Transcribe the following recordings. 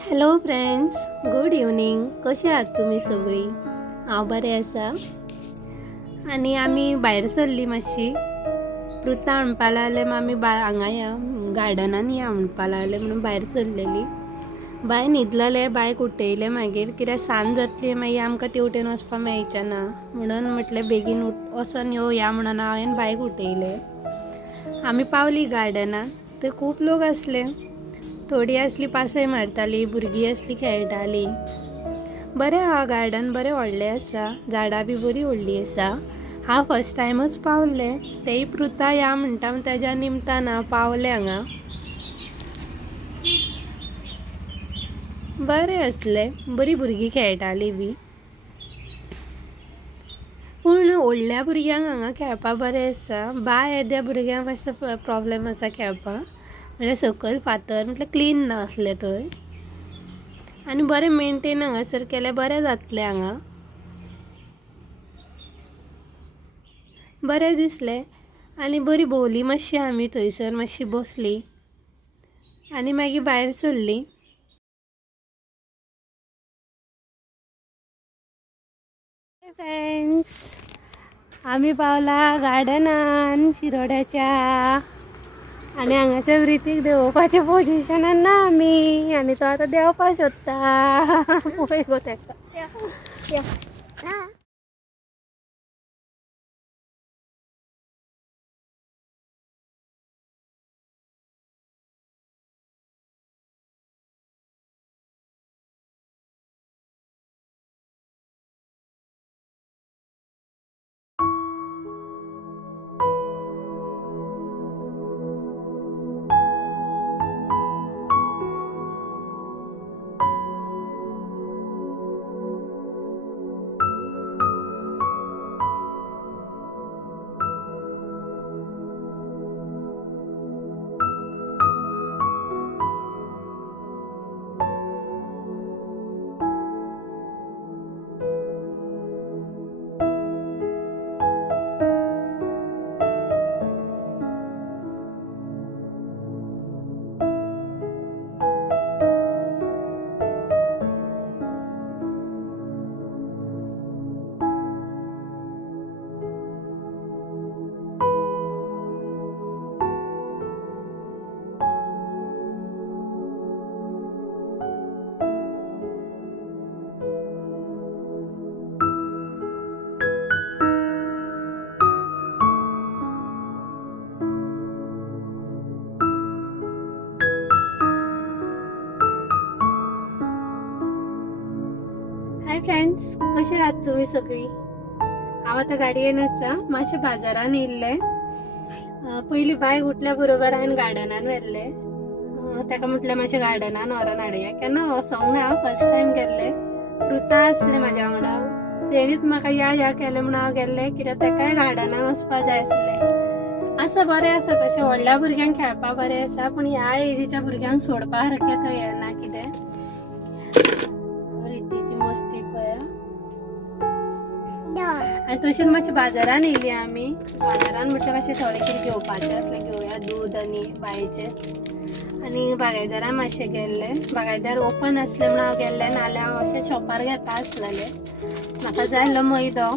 Hello friends, good evening. कशी आहात तुम्ही सगळी? हांव बरें आसा. आनी आमी भायर सरली मातशी. पृथा म्हणपा लागले आमी हांगा या गार्डनान या म्हणपा लागले म्हणून भायर सरलेली. बाय न्हिदलेले, बायक उठयले मागीर कित्याक सांज जातली मागीर आमकां तेवटेन वचपा मेळचें ना म्हणून म्हटलें बेगीन वचोन येवया म्हणून हांवें बायक उठयले. आमी पावली गार्डनान. थंय खूब लोक आसले. थोडी असली पासय मारताली, भुरगीं असली खेळटाली. बरें आहा गार्डन, बरें व्हडलें आसा. झाडां बी बरी व्हडलीं आसा. हांव फर्स्ट टायमूच पावलें. तेय पृथा या म्हणटा तेज्या निमतान हांव पावलें हांगा. बरें आसलें, बरीं भुरगीं खेळटालीं बी. पूण व्हडल्या भुरग्यांक हांगा खेळपा बरें आसा. बाय येद्या भुरग्यांक मातसो प्रॉब्लेम आसा खेळपाक. म्हणजे सकयल फातर म्हटल्यार क्लीन नासलें थंय. आनी बरें मेनटेन हांगासर केलें, बरें जातलें हांगा. बरें दिसलें. आनी बरी भोंवली मातशी आमी थंयसर मातशी बसली आनी मागीर भायर सरली. फ्रेंड्स, आमी पावला गार्डनान शिरोड्याच्या. आनी हांगाच्या रितीक देंवोवपाच्या पोजिशनान ना आमी. आनी तो आतां देंवपा सोदता. पळय गो तेका. हाय फ्रेंड्स, कशे आहात तुम्ही सगळी? हांव आतां गाडयेन आसा. मातशें बाजारान येयल्लें. पयलीं बायक उठल्या बरोबर हांवें गार्डनान व्हेल्लें. ताका म्हटलें मातशें गार्डनान व्हरोन हाडुया. केन्ना वचोंक ना, हांव फर्स्ट टायम गेल्लें. पृथा आसलें म्हाज्या वांगडा. तेणीच म्हाका या केलें म्हणून हांव गेल्लें, कित्याक ताकाय गार्डनान वचपा जाय आसलें. आसा बरें आसा तशें, व्हडल्या भुरग्यांक खेळपा बरें आसा. पूण ह्या एजीच्या भुरग्यांक सोडपा सारकें थंय येना कितें. रितीची मस्ती पळया. आनी तशीच मातशें बाजारान येयली आमी. बाजारान म्हटल्यार मातशें थोडें कितें घेवपाचें आसलें, घेवया दूद आनी बायेचें. आनी बागायदारान मातशें गेल्लें. बागायदार ओपन आसलें म्हणून हांव गेल्लें, नाल्यार हांव अशें शॉपार घेता आसलेलें. म्हाका जाय आसलो मैदो.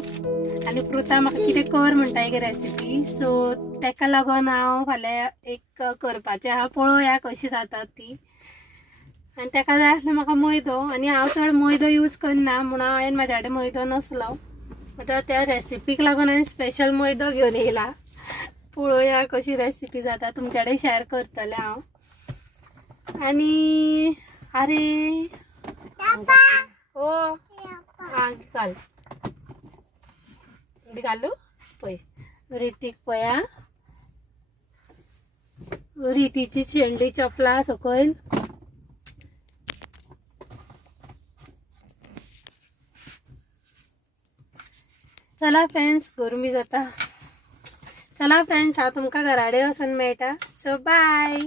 आनी पृथा म्हाका कितें कर म्हणटा एक रेसिपी. सो ताका लागून हांव फाल्यां एक करपाचें आहा, पळोवया कशी जाता ती. आनी ताका जाय आसलो म्हाका मैदो. आनी हांव चड मैदो यूज करना म्हणून हांवें म्हाज्या कडेन मैदो नसलो. आतां त्या रेसिपीक लागून हांवें स्पेशल मैदो घेवन येयला. पळोवया कशी रेसिपी जाता, तुमच्या कडेन शेअर करतलें हांव. आनी आरे ओ घाल घालू पळय. रितीक पळया, रितीची शेंडली चपला सकयल. चला फ्रेंड्स, गरमी जाता. चला फ्रेंड्स, हांव तुमकां घरा कडेन वचून मेळटा. So bye.